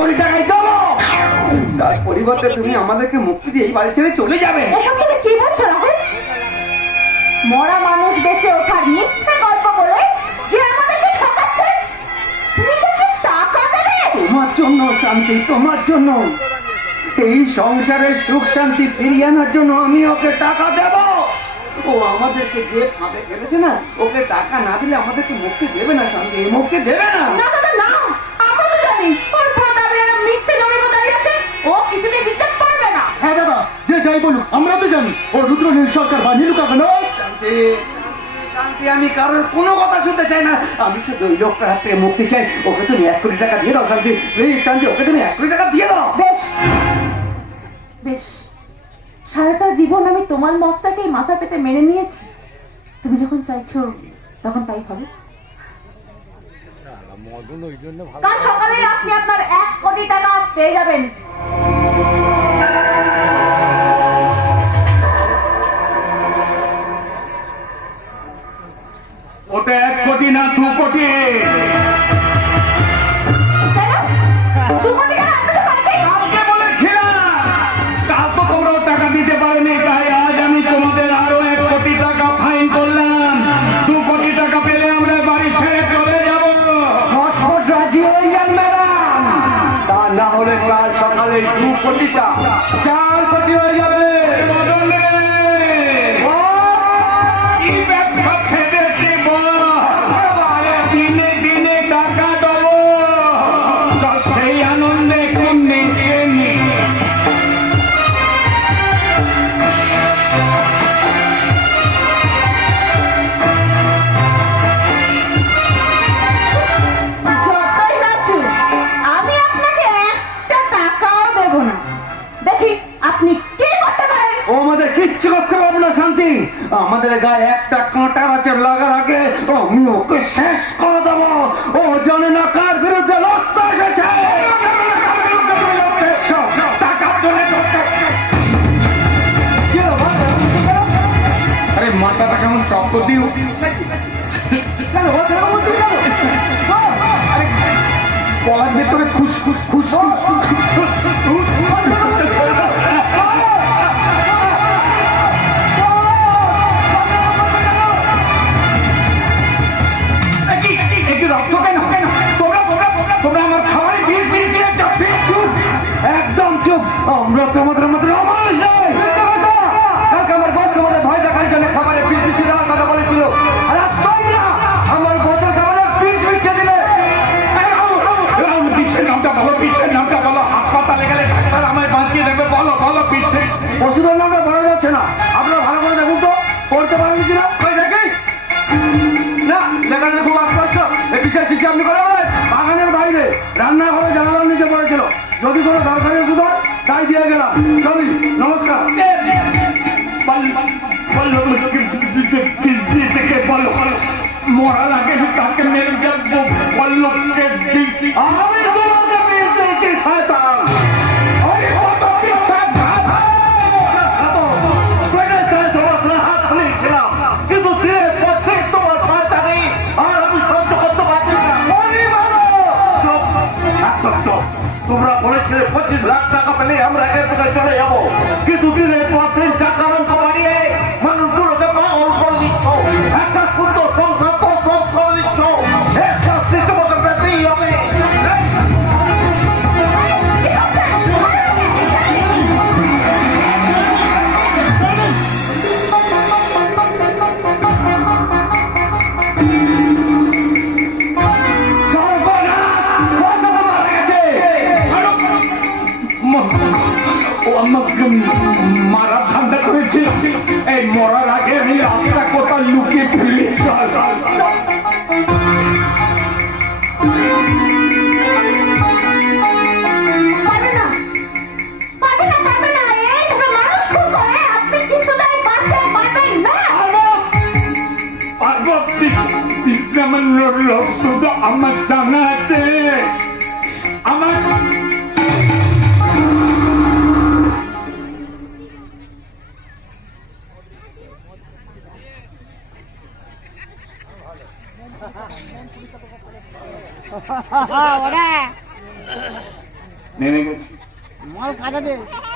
কোটি টাকাই দেবো। তার পরিবর্তে তুমি আমাদেরকে মুক্তি দিয়ে এই বাড়ি ছেড়ে চলে যাবে। এসব তুমি কি বলছো রাহুল? মরা মানুষ বেঁচে ওঠার মিথ্যে গল্প বলে যে আমাদেরকে ঠকাচ্ছে তুমি তাকে টাকা দেবে? তোমার জন্য শান্তি তোমার জন্য। এই সংসারের সুখ শান্তি ফিরিয়ে আনার জন্য আমি ওকে টাকা দেব। ও আমাদেরকে যে ফাঁদে ফেলেছে না ওকে টাকা না দিলে আমাদেরকে মুক্তি দেবে না শান্তি। এই মুক্তি দেবে না। যাই বলুক আমরা তো জানি। ও রুদ্রনীল সরকার বা নীলু কাকা নয় শান্তি শান্তি আমি কারোর কোনো কথা শুনতে চাই না। আমি শুধু ওই লোকটার হাত থেকে মুক্তি চাই। ওকে তুমি এক কোটি টাকা দিয়ে দাও শান্তি। প্লিজ শান্তি ওকে তুমি এক কোটি টাকা দিয়ে দাও। বেশ। বেশ। সারাটা জীবন আমি তোমার মতটাকেই মাথা পেতে মেনে নিয়েছি। তুমি যখন চাইছো তখন তাই হবে। কাল সকালে আপনি আপনার এক কোটি টাকা পেয়ে যাবেন। পাইবেন। কালকে বলেছিলাম কাল তো টাকা দিতে পারেনি তাই আজ আমি তোমাদের আরও এক কোটি টাকা ফাইন করলাম। দু কোটি টাকা পেলে আমরা বাড়ি ছেড়ে চলে যাব। ঝটফট রাজি হয়ে যান ম্যাডাম। তা না হলে কাল সকালে দু কোটিটা চার কোটি হয়ে যাবে। ও আমাদের কিচ্ছু করতে পারব না শান্তি আমাদের গায়ে একটা কাঁটা আছে লাগার আগে আমি ওকে শেষ করে দেবো ও জানে না কার বিরুদ্ধে লড়তে এসেছে? আরে মাথাটা কেমন চক্কর দিও গলার ভেতরে খুশ খুশ খুশ খুশ বিশ্বের নামটা বলো বিশ্বের নামটা বলো হাসপাতালে গেলে ডাক্তার আমায় বাঁচিয়ে দেবে বলো বলো বিশ্বের ওষুধের নামটা বলা যাচ্ছে না আপনারা ভালো করে দেখুন তো করতে পারেন কিনা ওই দেখি না লেখাটা খুব স্পষ্ট এই বিশেষ শিশু আপনি কথা বলেন বাগানের বাইরে রান্নাঘরে জানালার নিচে পড়েছিল যদি কোনো দরকারি ওষুধ হয় তাই দিয়ে গেলাম চলি নমস্কার মরার আগে তাকে মেরে যাব পল্লবকে আমি তোমাকে দিয়েছি শয়তান তোমার। মরি মারো! বলেছিলে পঁচিশ লাখ টাকা পেলে আমরা এখান চলে যাব কিন্তু দিনের পর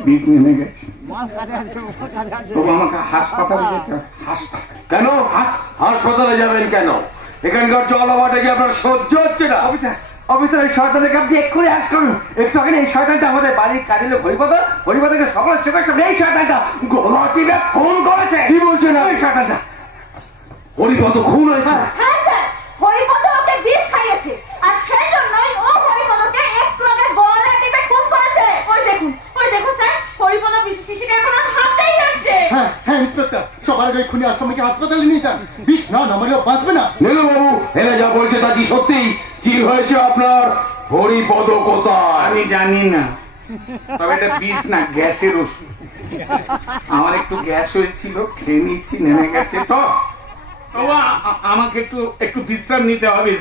বিষ নেমে গেছে। মাল কাটাতে মাল কাটাতে তবু আমাকে হাসপাতালে যেতে হাসপাতাল। কেন? হাসপাতালে যাবেন কেন? এখানকার জল হওয়াটা কি আপনার সহ্য হচ্ছে না? এই শয়তানকে আপনি এক্ষুনি হাস করুন। একটু আগে এই শয়তানটা আমাদের বাড়ির কাজের লোক হরিপদ হরিপদকে সকলের চোখের সামনে এই শয়তানটা খুন করেছে। কি বলছেন এই শয়তানটা। হরিপদ খুন হয়েছে হ্যাঁ স্যার হরিপদ ওকে বিষ খাইয়েছে আর সেই জন্যই ও হরিপদকে একটু আগে গলা টিপে খুন করেছে ওই দেখুন ওই দেখুন স্যার হরিপদ বিষ শিশিকে এখন আর হাতটাই লাগছে হ্যাঁ হ্যাঁ ইন্সপেক্টর। সবার আগে খুনি আসামিকে হাসপাতালে নিয়ে যান। বিষ না না মরেও বাঁচবে না। নীলু বাবু এরা যা বলছে তা কি সত্যি? কি হয়েছে আপনার? হরিপদ কোথায় আমি জানি না। তবে এটা বিষ না গ্যাসের ওষুধ। আমার একটু গ্যাস হয়েছিল খেয়ে নিচ্ছি নেমে গেছে। তো আমাকে একটু একটু বিশ্রাম নিতে হবে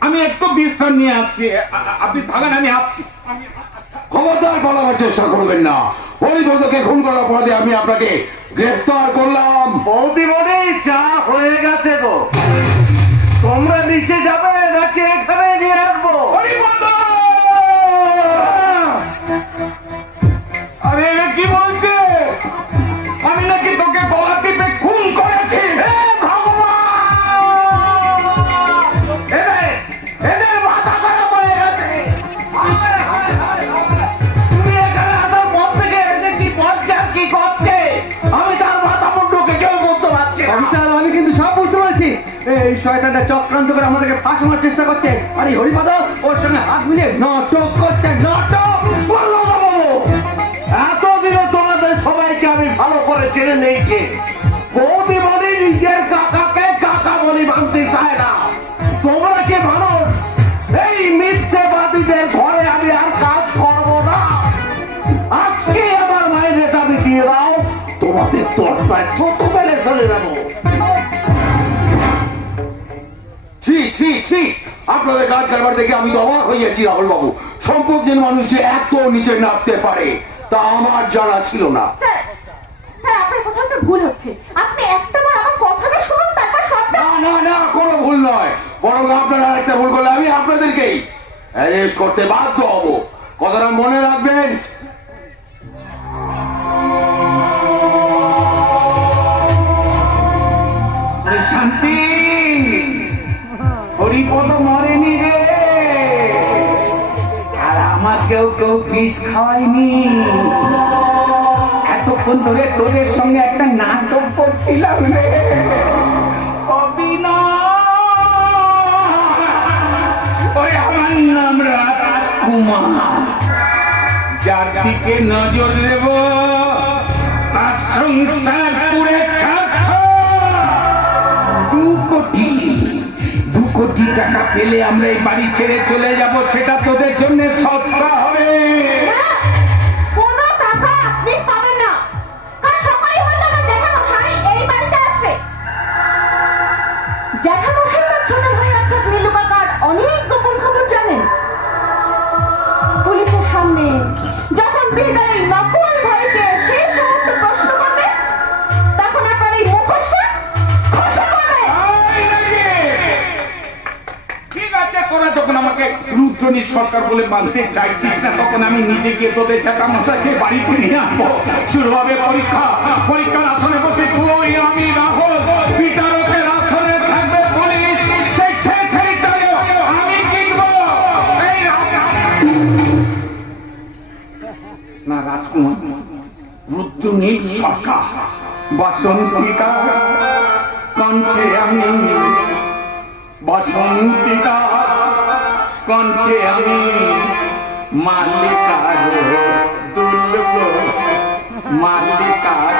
আমি একটু বিশ্রাম নিয়ে আসছি। আপনি থাকেন আমি আসছি। আমি- ক্ষমতার বলার চেষ্টা করবেন না। ওই বোধকে খুন করার অপরাধে আমি আপনাকে গ্রেফতার করলাম। বৌদিমণি চা হয়ে গেছে গো। তোমরা নিচে যাবে নাকি এখানে নিয়ে আসব? শয়তানটা চক্রান্ত করে আমাদেরকে ফাঁসানোর চেষ্টা করছে। আর এই হরিপদ ওর সঙ্গে হাত মিলিয়ে নাটক করছে, নাটক! এতদিনে তোমাদের সবাইকে আমি ভালো করে চেনে নিয়েছি। নিজের কাকাকে কাকা বলি মানতে চায় না। তোমরা মানুষ? এই মিথ্যেবাদীদের ঘরে আমি আর কাজ করব না। আজকে আমার মাইনেটা আমি দিয়ে দাও, তোমাদের দরজায় চলে যাব ছি ছি। আপনাদের কাজ কারবার দেখে আমি তো অবাক হয়ে যাচ্ছি রাহুল বাবু। মানুষ যে এত নিচে নামতে পারে তা আমার জানা ছিল না। স্যার স্যার আপনার কোথাও একটা ভুল হচ্ছে। আপনি একটাবার আমার কথাটা শুনুন তারপর সবটা না না না কোনো ভুল নয়। বরং আপনারা একটা ভুল করলে আমি আপনাদেরকেই অ্যারেস্ট করতে বাধ্য হব। কথাটা মনে রাখবেন। শান্তি। এতক্ষণ ধরে তোদের সঙ্গে একটা নাটক করছিলাম রে। নাম রাজকুমার। যার দিকে নজর দেব, তার সংসার পুরে কোটি টাকা পেলে আমরা এই বাড়ি ছেড়ে চলে যাব সেটা তোদের জন্য সস্তা হবে। রুদ্রনী সরকার বলে মানতে চাইছিস না, তখন আমি নিজে গিয়ে তোদের টাকা মশাইকে বাড়ি ফিরিয়ে আসব। শুরু হবে পরীক্ষা। পরীক্ষার আসনে বসে তুই, আমি, রাহুল রুদ্রনীল সরকার। বসন্তিকা, কণ্ঠে আমি বসন্তিকা। কণ্ঠে আমি মালিকার দুলব মালিকার